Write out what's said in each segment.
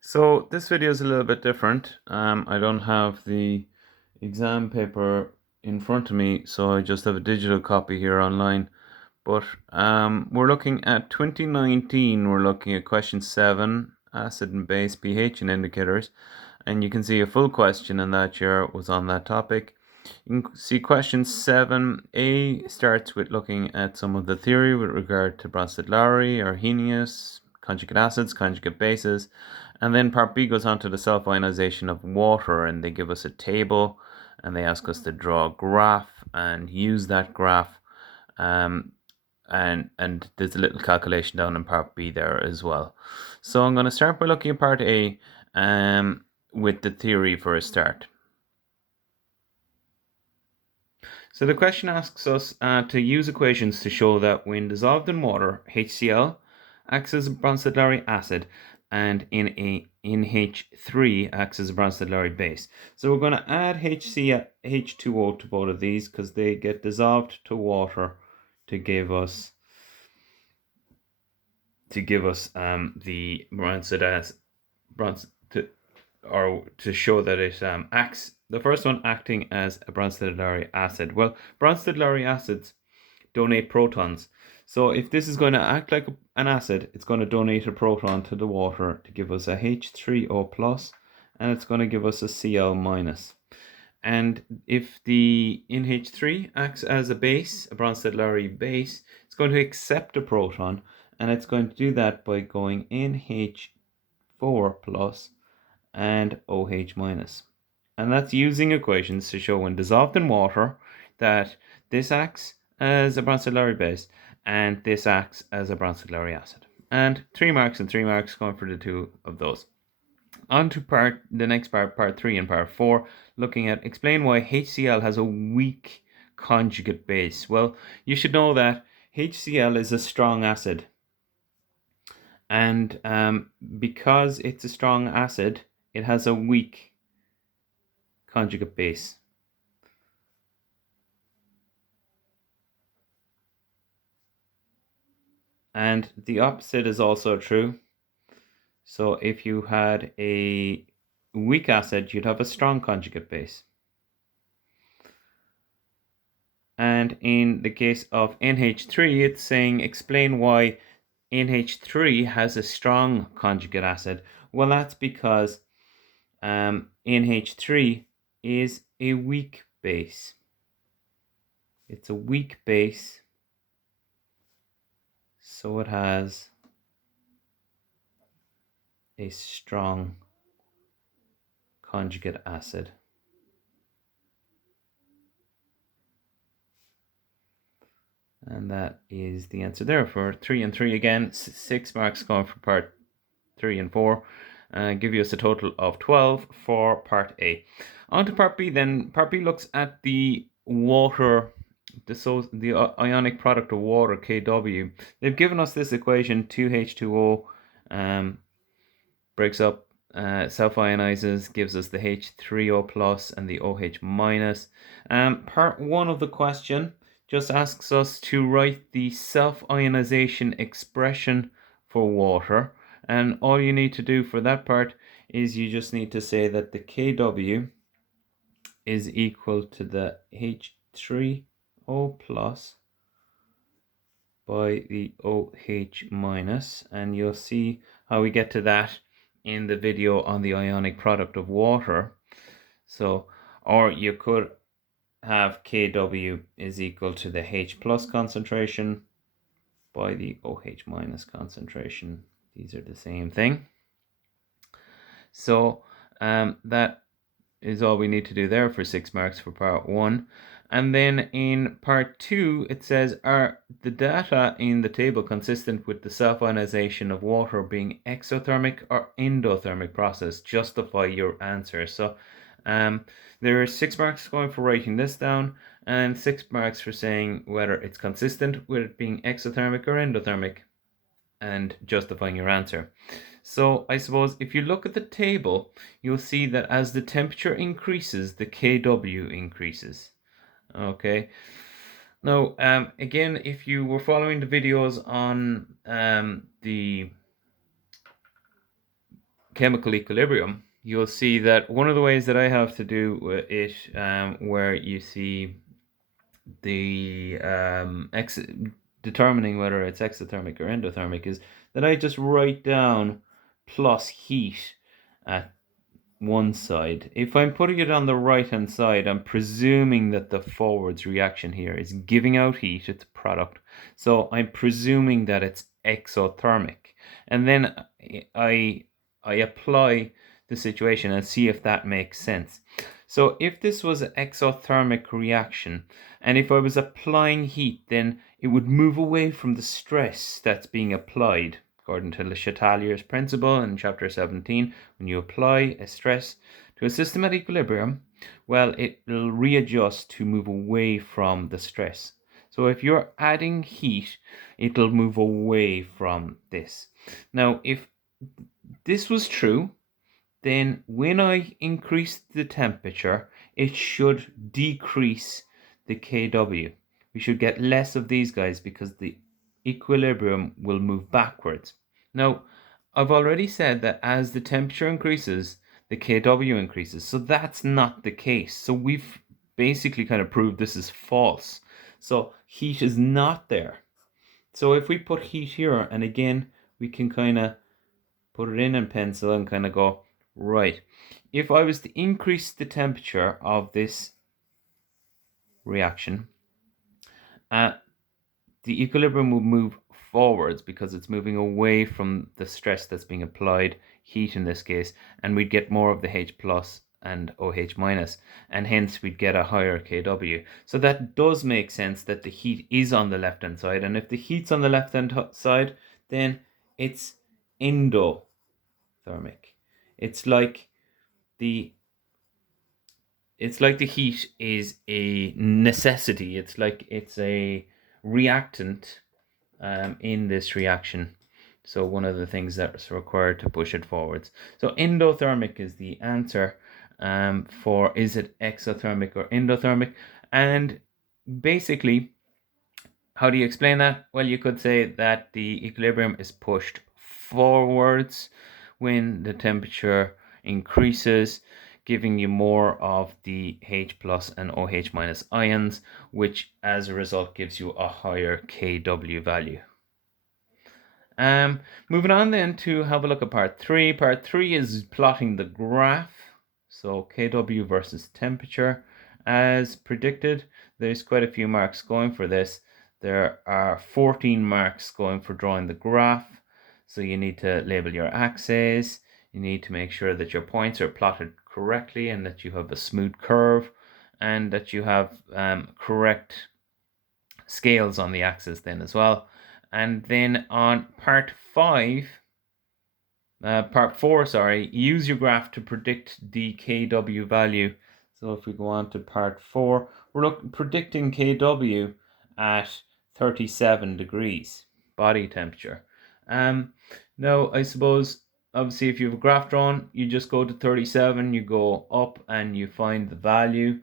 So this video is a little bit different. I don't have the exam paper in front of me, so I just have a digital copy here online. But we're looking at 2019. We're looking at question 7, acid and base pH and indicators. And you can see a full question in that year was on that topic. You can see question 7a starts with looking at some of the theory with regard to Bronsted-Lowry, Arrhenius, conjugate acids, conjugate bases. And then part B goes on to the self-ionization of water, and they give us a table and they ask us to draw a graph and use that graph. And there's a little calculation down in part B there as well. So I'm going to start by looking at part A with the theory for a start. So the question asks us to use equations to show that when dissolved in water, HCl acts as a Bronsted-Lowry acid, and in H3 acts as a Bronsted-Lowry base. So we're going to add H2O to both of these because they get dissolved to water to give us the Bronsted acid, to show that it acts. The first one acting as a Bronsted-Lowry acid. Well, Bronsted-Lowry acids donate protons. So if this is going to act like an acid, it's going to donate a proton to the water to give us a H3O plus, and it's going to give us a Cl minus. And if the NH3 acts as a base, a Bronsted-Lowry base, it's going to accept a proton, and it's going to do that by going NH4 plus and OH minus. And that's using equations to show when dissolved in water that this acts as a Bronsted-Lowry base and this acts as a Bronsted-Lowry acid. And 3 marks and 3 marks going for the two of those. On to the next part 3 and part 4, looking at explain why HCl has a weak conjugate base. Well, you should know that HCl is a strong acid. And because it's a strong acid, it has a weak conjugate base. And the opposite is also true. So if you had a weak acid, you'd have a strong conjugate base. And in the case of NH3, it's saying explain why NH3 has a strong conjugate acid. Well, that's because NH3 is a weak base. It's a weak base, so it has a strong conjugate acid. And that is the answer there for 3 and 3 again. 6 marks going for part 3 and 4. Give us a total of 12 for part A. On to part B then. Part B looks at the water, the ionic product of water, Kw. They've given us this equation, 2H2O breaks up, self-ionizes, gives us the H3O plus and the OH minus. Part 1 of the question just asks us to write the self-ionization expression for water. And all you need to do for that part is you just need to say that the Kw is equal to the H3O plus by the OH minus. And you'll see how we get to that in the video on the ionic product of water. So, or you could have Kw is equal to the H plus concentration by the OH minus concentration. These are the same thing. So that is all we need to do there for 6 marks for part 1. And then in part 2, it says, are the data in the table consistent with the self-ionization of water being exothermic or endothermic process? Justify your answer. So there are 6 marks going for writing this down and 6 marks for saying whether it's consistent with it being exothermic or endothermic and justifying your answer. So I suppose if you look at the table, you'll see that as the temperature increases, the Kw increases. Okay. Now, again, if you were following the videos on the chemical equilibrium, you'll see that one of the ways that I have to do it, where you see the determining whether it's exothermic or endothermic, is that I just write down plus heat at one side. If I'm putting it on the right hand side, I'm presuming that the forwards reaction here is giving out heat, it's a product. So I'm presuming that it's exothermic. And then I apply the situation and see if that makes sense. So if this was an exothermic reaction, and if I was applying heat, then it would move away from the stress that's being applied. According to Le Chatelier's principle in chapter 17, when you apply a stress to a system at equilibrium, well, it will readjust to move away from the stress. So if you're adding heat, it'll move away from this. Now, if this was true, then when I increase the temperature, it should decrease the kW. We should get less of these guys because the equilibrium will move backwards. Now, I've already said that as the temperature increases, the kW increases. So that's not the case. So we've basically kind of proved this is false. So heat is not there. So if we put heat here, and again, we can kind of put it in pencil and kind of go, right, if I was to increase the temperature of this reaction, the equilibrium will move forwards because it's moving away from the stress that's being applied, heat in this case, and we'd get more of the H plus and OH minus, and hence we'd get a higher kW. So that does make sense that the heat is on the left hand side, and if the heat's on the left hand side, then it's endothermic. It's like the heat is a necessity. It's like it's a reactant in this reaction. So one of the things that's required to push it forwards. So endothermic is the answer for is it exothermic or endothermic. And basically, how do you explain that? Well, you could say that the equilibrium is pushed forwards when the temperature increases, giving you more of the H plus and OH minus ions, which as a result gives you a higher kW value. Moving on then to have a look at part 3. Part 3 is plotting the graph. So kW versus temperature. As predicted, there's quite a few marks going for this. There are 14 marks going for drawing the graph. So you need to label your axes. You need to make sure that your points are plotted correctly and that you have a smooth curve and that you have correct scales on the axis then as well. And then on part 4, use your graph to predict the kW value. So if we go on to part 4, we're predicting kW at 37 degrees body temperature. Now, I suppose, obviously, if you have a graph drawn, you just go to 37, you go up and you find the value.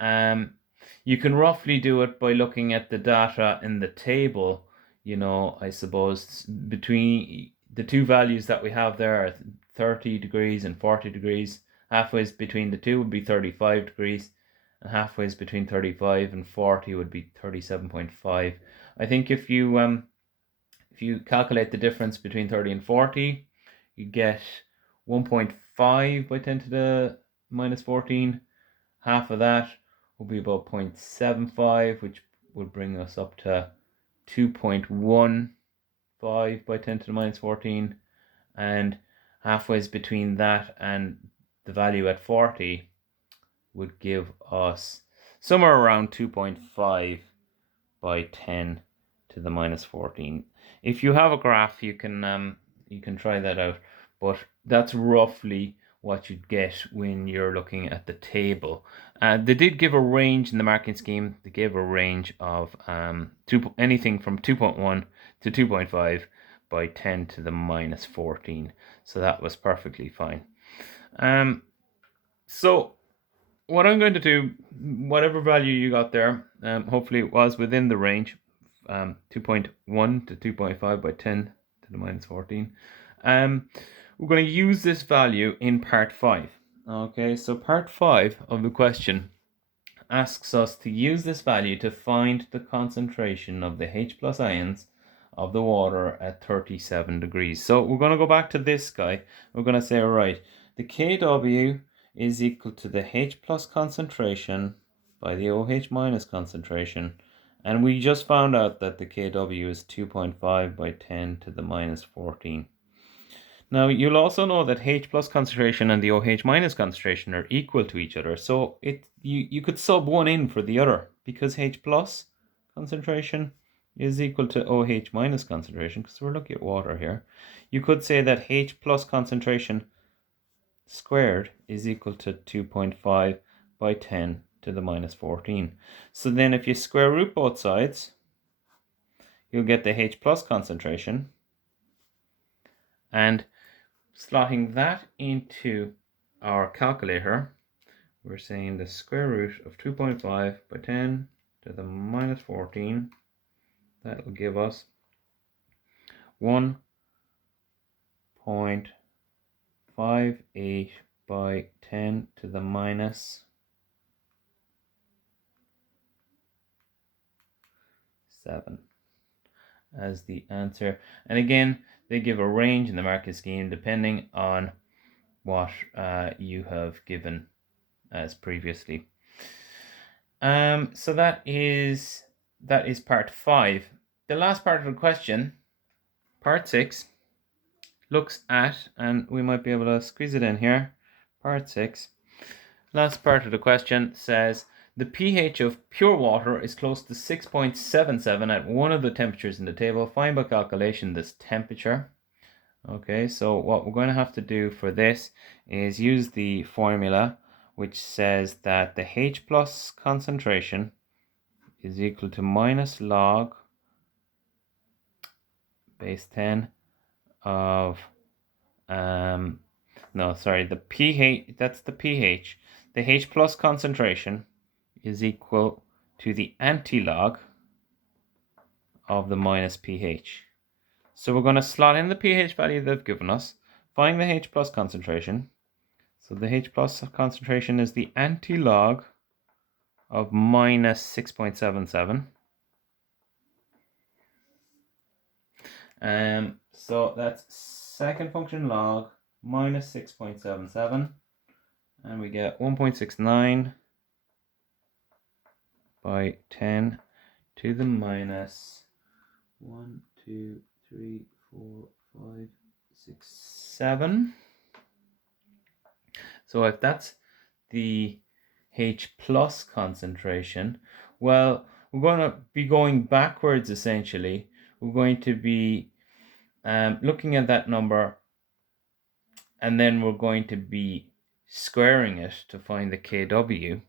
You can roughly do it by looking at the data in the table. You know, I suppose between the two values that we have there are 30 degrees and 40 degrees. Halfway between the two would be 35 degrees. And halfway between 35 and 40 would be 37.5. I think if you calculate the difference between 30 and 40, you get 1.5 by 10 to the minus 14. Half of that will be about 0.75, which would bring us up to 2.15 by 10 to the minus 14. And halfway between that and the value at 40 would give us somewhere around 2.5 by 10 to the minus 14. If you have a graph, you can try that out, but that's roughly what you'd get when you're looking at the table. They did give a range in the marking scheme. They gave a range of anything from 2.1 to 2.5 by 10 to the minus 14. So that was perfectly fine. So what I'm going to do, whatever value you got there, hopefully it was within the range, 2.1 to 2.5 by 10 to the minus 14. we're going to use this value in part 5. Okay, so part 5 of the question asks us to use this value to find the concentration of the H plus ions of the water at 37 degrees. So we're going to go back to this guy. We're going to say, all right, the Kw is equal to the H plus concentration by the OH minus concentration. And we just found out that the Kw is 2.5 by 10 to the minus 14. Now, you'll also know that H plus concentration and the OH minus concentration are equal to each other. So you could sub one in for the other, because H plus concentration is equal to OH minus concentration, because we're looking at water here. You could say that H plus concentration squared is equal to 2.5 by 10 to the minus 14. So then if you square root both sides, you'll get the H plus concentration. And slotting that into our calculator, we're saying the square root of 2.5 by 10 to the minus 14. That will give us 1.58 by 10 to the minus 7 as the answer. And again, they give a range in the marking scheme depending on what you have given as previously. So that is part 5. The last part of the question, part 6, looks at, and we might be able to squeeze it in here, part 6. Last part of the question says, the pH of pure water is close to 6.77 at one of the temperatures in the table. Find by calculation this temperature. Okay, so what we're going to have to do for this is use the formula, which says that the H plus concentration is equal to minus log base 10 of the pH, that's the pH. The H plus concentration is equal to the antilog of the minus pH. So we're going to slot in the pH value they've given us, find the H plus concentration. So the H plus concentration is the antilog of minus 6.77. So that's second function log minus 6.77, and we get 1.69 by 10 to the minus 1, 2, 3, 4, 5, 6, 7. So if that's the H plus concentration, well, we're going to be going backwards essentially. We're going to be looking at that number, and then we're going to be squaring it to find the Kw.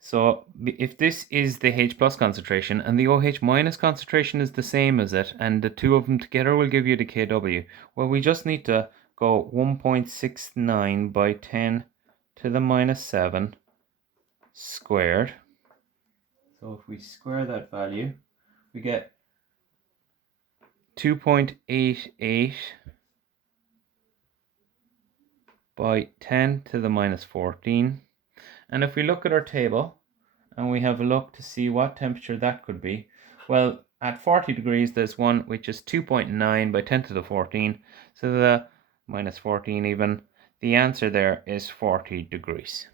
So if this is the H plus concentration and the OH minus concentration is the same as it, and the two of them together will give you the Kw, well, we just need to go 1.69 by 10 to the minus 7 squared. So if we square that value, we get 2.88 by 10 to the minus 14. And if we look at our table and we have a look to see what temperature that could be, well, at 40 degrees there's one which is 2.9 by 10 to the 14, so the minus 14 even, the answer there is 40 degrees.